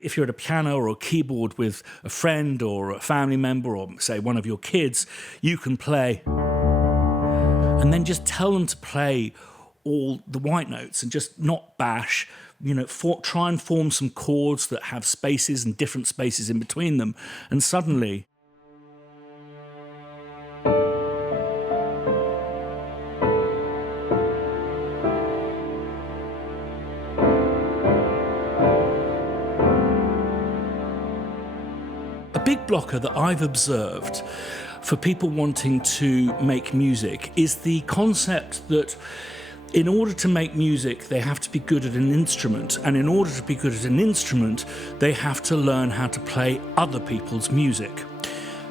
If you're at a piano or a keyboard with a friend or a family member or, say, one of your kids, you can play and then just tell them to play all the white notes and just not bash, try and form some chords that have spaces and different spaces in between them. And suddenly, a big blocker that I've observed for people wanting to make music is the concept that in order to make music, they have to be good at an instrument. And in order to be good at an instrument, they have to learn how to play other people's music.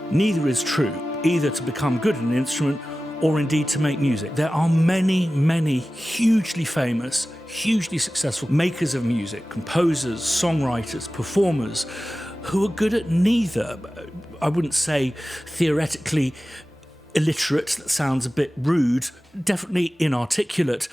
Neither is true, either to become good at an instrument or indeed to make music. There are many, many hugely famous, hugely successful makers of music, composers, songwriters, performers, who are good at neither. I wouldn't say theoretically illiterate, that sounds a bit rude, definitely inarticulate,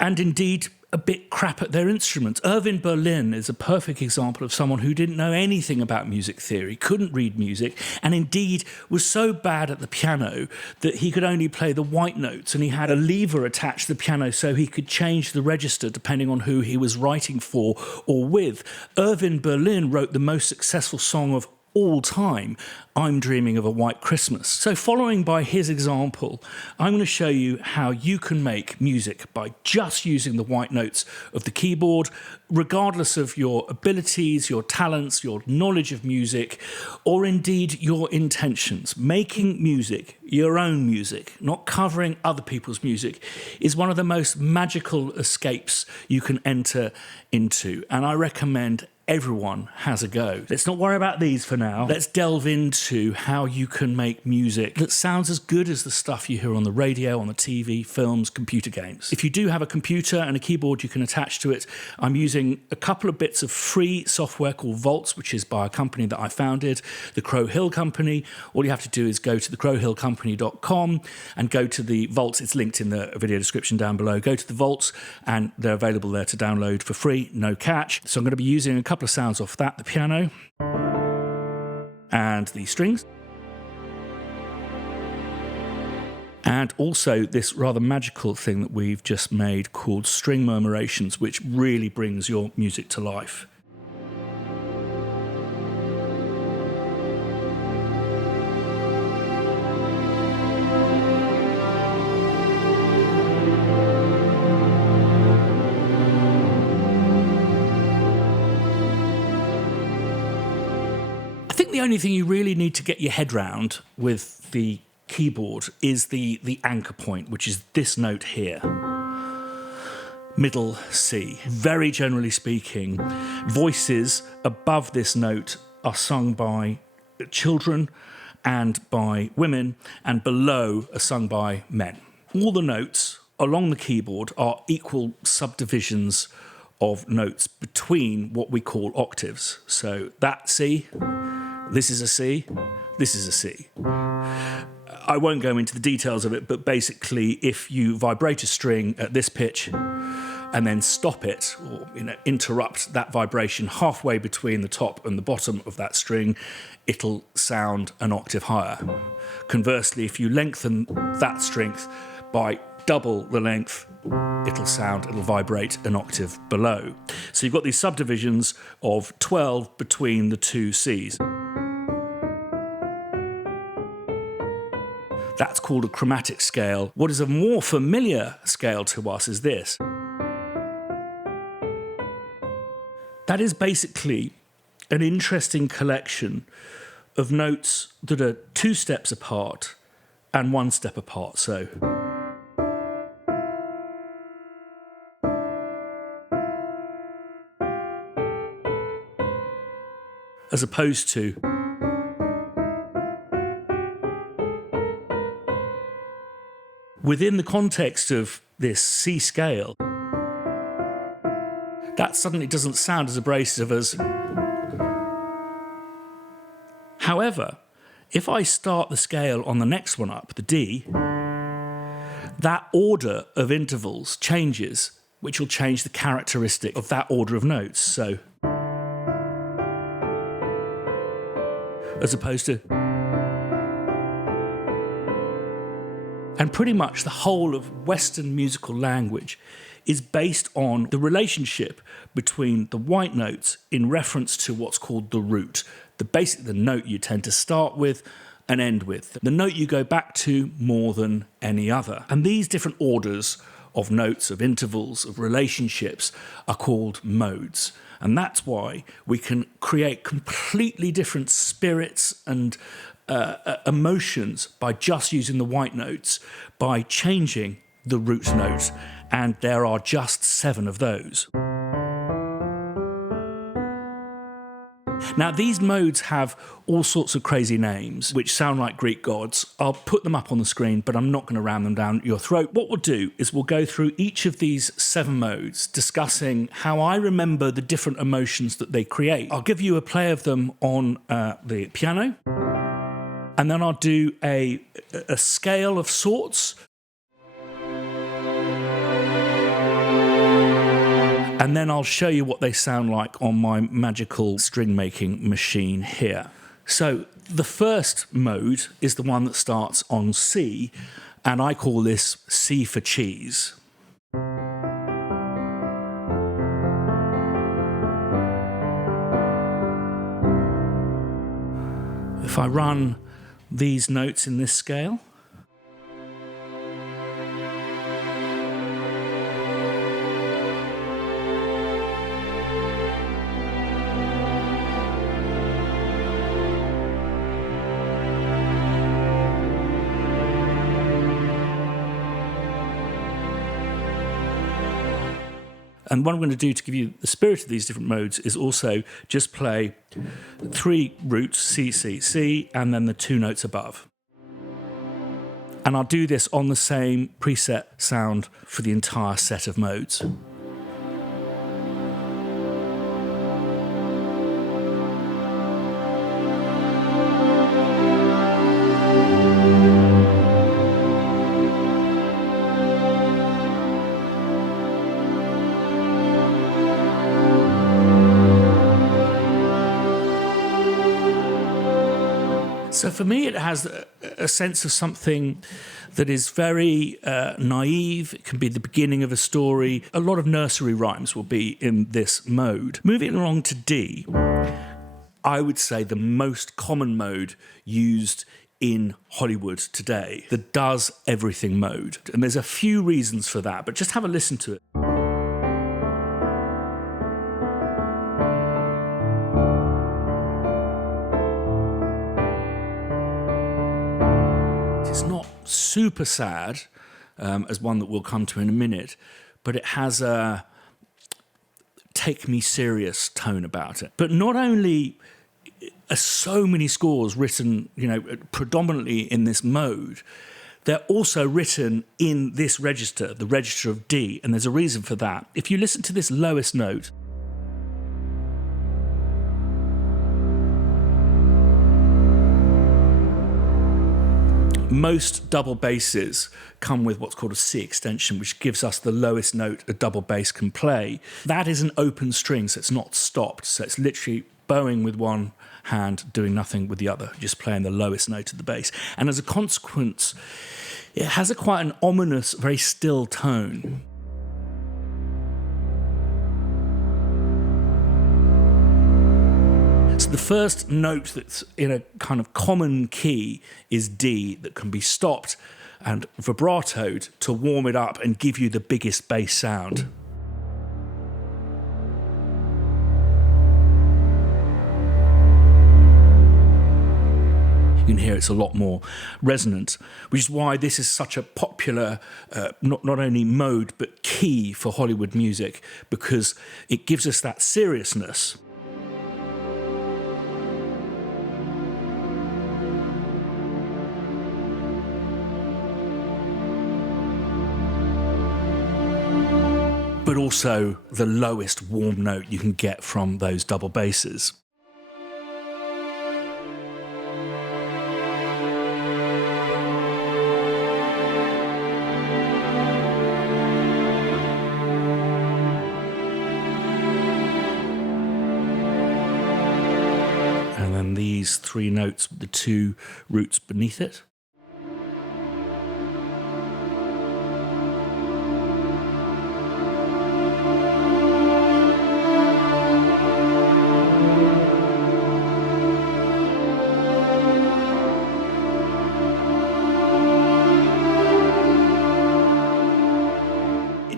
and indeed a bit crap at their instruments. Irving Berlin is a perfect example of someone who didn't know anything about music theory, couldn't read music, and indeed was so bad at the piano that he could only play the white notes, and he had a lever attached to the piano so he could change the register depending on who he was writing for or with. Irving Berlin wrote the most successful song of all time, I'm Dreaming of a White Christmas. So following by his example, I'm going to show you how you can make music by just using the white notes of the keyboard, regardless of your abilities, your talents, your knowledge of music, or indeed your intentions. Making music, your own music, not covering other people's music, is one of the most magical escapes you can enter into, and I recommend everyone has a go. Let's not worry about these for now. Let's delve into how you can make music that sounds as good as the stuff you hear on the radio, on the TV, films, computer games. If you do have a computer and a keyboard you can attach to it, I'm using a couple of bits of free software called Vaults, which is by a company that I founded, the Crow Hill Company. All you have to do is go to thecrowhillcompany.com and go to the Vaults. It's linked in the video description down below. Go to the Vaults and they're available there to download for free, no catch. So I'm going to be using a couple of sounds off that, the piano and the strings, and also this rather magical thing that we've just made called string murmurations, which really brings your music to life. The only thing you really need to get your head round with the keyboard is the anchor point, which is this note here, middle C. Very generally speaking, voices above this note are sung by children and by women, and below are sung by men. All the notes along the keyboard are equal subdivisions of notes between what we call octaves. So that C, this is a C, this is a C. I won't go into the details of it, but basically if you vibrate a string at this pitch and then stop it, or interrupt that vibration halfway between the top and the bottom of that string, it'll sound an octave higher. Conversely, if you lengthen that strength by double the length, it'll vibrate an octave below. So you've got these subdivisions of 12 between the two Cs. That's called a chromatic scale. What is a more familiar scale to us is this. That is basically an interesting collection of notes that are 2 steps apart and 1 step apart. So as opposed to within the context of this C scale, that suddenly doesn't sound as abrasive as. However, if I start the scale on the next one up, the D, that order of intervals changes, which will change the characteristic of that order of notes. So as opposed to... And pretty much the whole of Western musical language is based on the relationship between the white notes in reference to what's called the root, the note you tend to start with and end with, the note you go back to more than any other. And these different orders of notes, of intervals, of relationships are called modes. And that's why we can create completely different spirits and emotions by just using the white notes, by changing the root note, and there are just 7 of those. Now, these modes have all sorts of crazy names, which sound like Greek gods. I'll put them up on the screen, but I'm not going to ram them down your throat. What we'll do is we'll go through each of these 7 modes, discussing how I remember the different emotions that they create. I'll give you a play of them on the piano, and then I'll do a scale of sorts. And then I'll show you what they sound like on my magical string-making machine here. So the first mode is the one that starts on C, and I call this C for cheese. If I run these notes in this scale, and what I'm going to do to give you the spirit of these different modes is also just play 3 roots, C, C, C, and then the 2 notes above. And I'll do this on the same preset sound for the entire set of modes. So for me, it has a sense of something that is very naive. It can be the beginning of a story. A lot of nursery rhymes will be in this mode. Moving along to D, I would say the most common mode used in Hollywood today, the does everything mode. And there's a few reasons for that, but just have a listen to it. It's not super sad, as one that we'll come to in a minute, but it has a take me serious tone about it. But not only are so many scores written, predominantly in this mode, they're also written in this register, the register of D, and there's a reason for that. If you listen to this lowest note, most double basses come with what's called a C extension, which gives us the lowest note a double bass can play. That is an open string, so it's not stopped. So it's literally bowing with one hand, doing nothing with the other, just playing the lowest note of the bass. And as a consequence, it has quite an ominous, very still tone. So the first note that's in a kind of common key is D, that can be stopped and vibratoed to warm it up and give you the biggest bass sound. You can hear it's a lot more resonant, which is why this is such a popular, not only mode, but key for Hollywood music, because it gives us that seriousness. But also the lowest warm note you can get from those double basses. And then these these three notes with the two roots beneath it.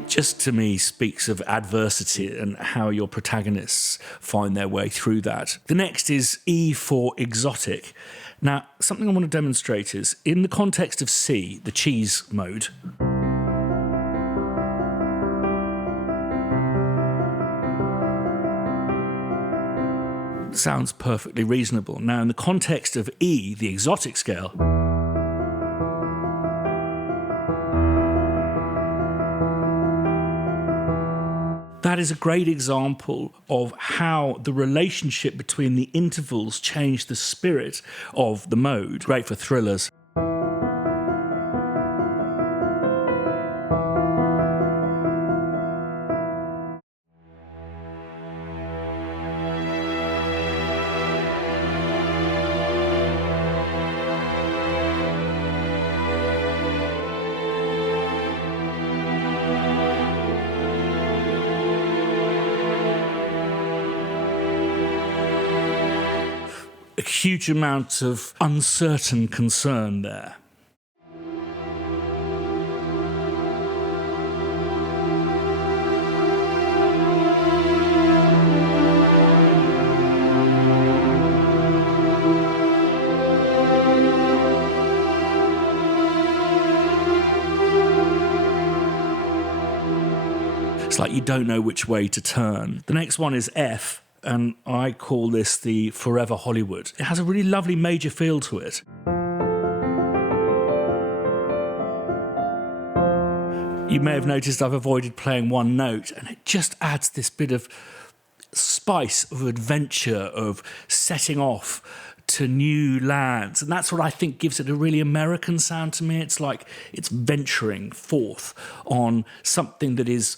Just to me speaks of adversity and how your protagonists find their way through that. The next is E for exotic. Now, something I want to demonstrate is, in the context of C, the cheese mode, sounds perfectly reasonable. Now, in the context of E, the exotic scale, that is a great example of how the relationship between the intervals change the spirit of the mode. Great for thrillers. A huge amount of uncertain concern there. It's like you don't know which way to turn. The next one is F, and I call this the Forever Hollywood. It has a really lovely major feel to it. You may have noticed I've avoided playing one note, and it just adds this bit of spice of adventure, of setting off to new lands. And that's what I think gives it a really American sound to me. It's like it's venturing forth on something that is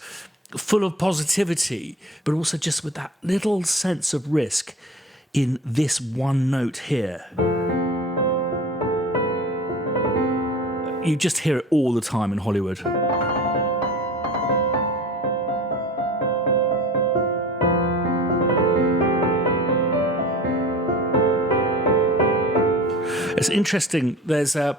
full of positivity, but also just with that little sense of risk in this one note here. You just hear it all the time in Hollywood. It's interesting, there's an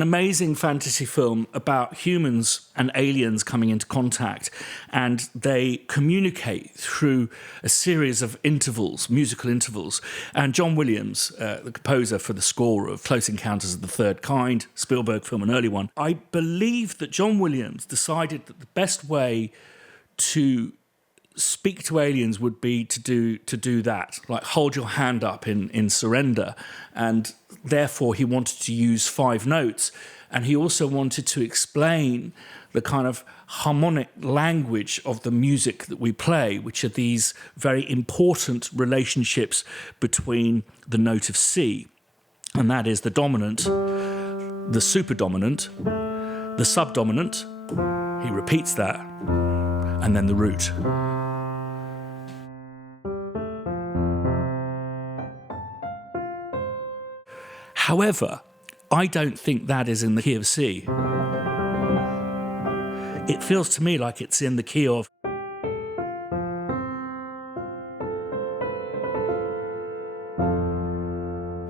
amazing fantasy film about humans and aliens coming into contact, and they communicate through a series of intervals, musical intervals. And John Williams, the composer for the score of Close Encounters of the Third Kind, Spielberg film, an early one, I believe that John Williams decided that the best way to speak to aliens would be to do that, like hold your hand up in surrender. And therefore he wanted to use 5 notes, and he also wanted to explain the kind of harmonic language of the music that we play, which are these very important relationships between the note of C, and that is the dominant, the superdominant, the subdominant, he repeats that, and then the root. However, I don't think that is in the key of C. It feels to me like it's in the key of,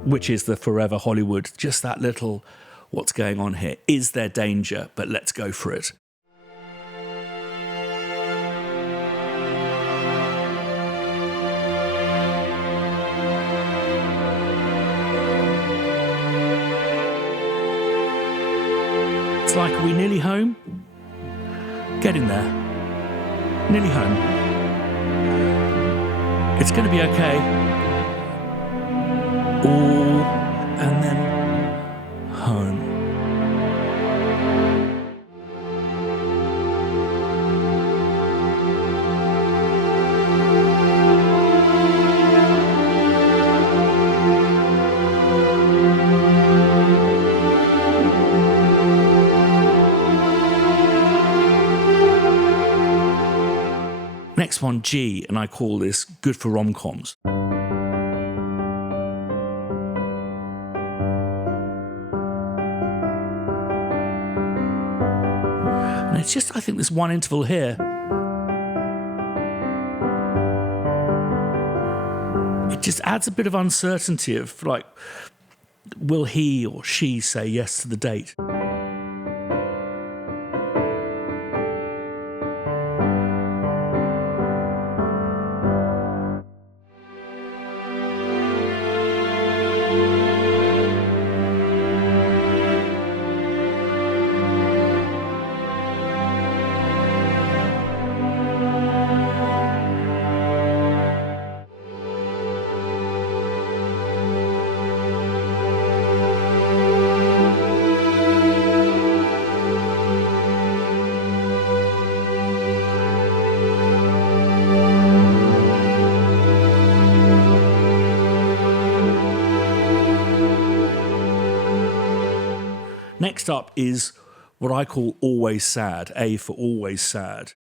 which is the Forever Hollywood, just that little, what's going on here? Is there danger? But let's go for it. It's like, are we nearly home? Getting there. Nearly home. It's going to be okay. All, and then home. Next one, G, and I call this good for romcoms. it's just, I think, this one interval here. It just adds a bit of uncertainty of, like, will he or she say yes to the date? Next up is what I call always sad, A for always sad.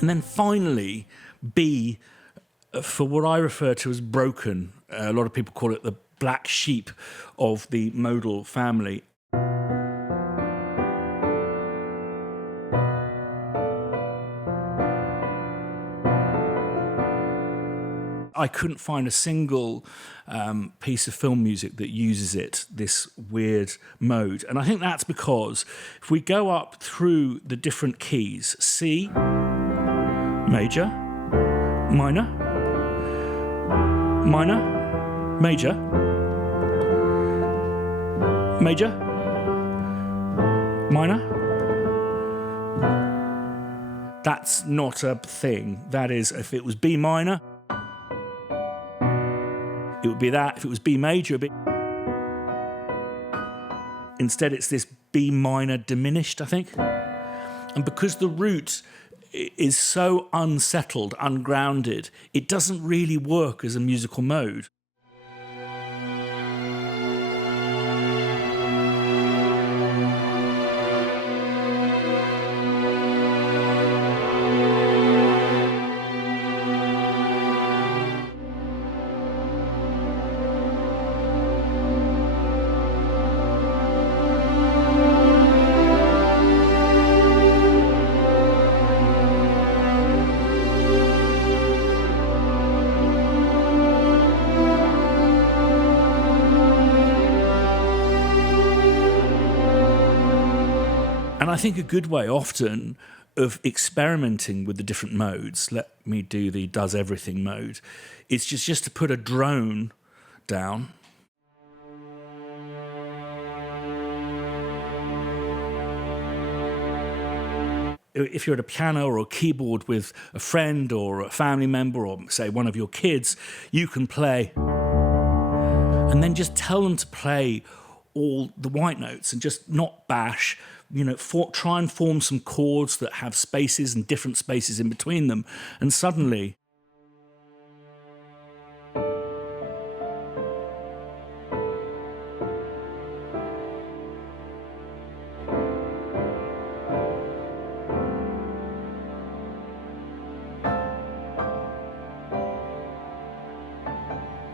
And then finally, B, for what I refer to as broken. A lot of people call it the black sheep of the modal family. I couldn't find a single piece of film music that uses it, this weird mode. And I think that's because if we go up through the different keys, C, major, minor, minor, major, major, minor. That's not a thing. That is, if it was B minor, it would be that. If it was B major, it'd be... Instead, it's this B minor diminished, I think. And because the root is so unsettled, ungrounded, it doesn't really work as a musical mode. And I think a good way often of experimenting with the different modes, let me do the does everything mode, is just to put a drone down. If you're at a piano or a keyboard with a friend or a family member or, say, one of your kids, you can play. And then just tell them to play all the white notes and just not bash, try and form some chords that have spaces and different spaces in between them. And suddenly...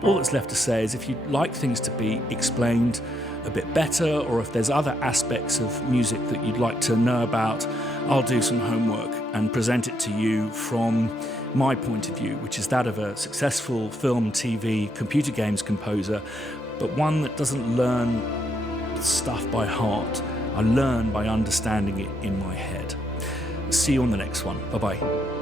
all that's left to say is if you'd like things to be explained a bit better, or if there's other aspects of music that you'd like to know about, I'll do some homework and present it to you from my point of view, which is that of a successful film, TV, computer games composer, but one that doesn't learn stuff by heart. I learn by understanding it in my head. See you on the next one. Bye-bye.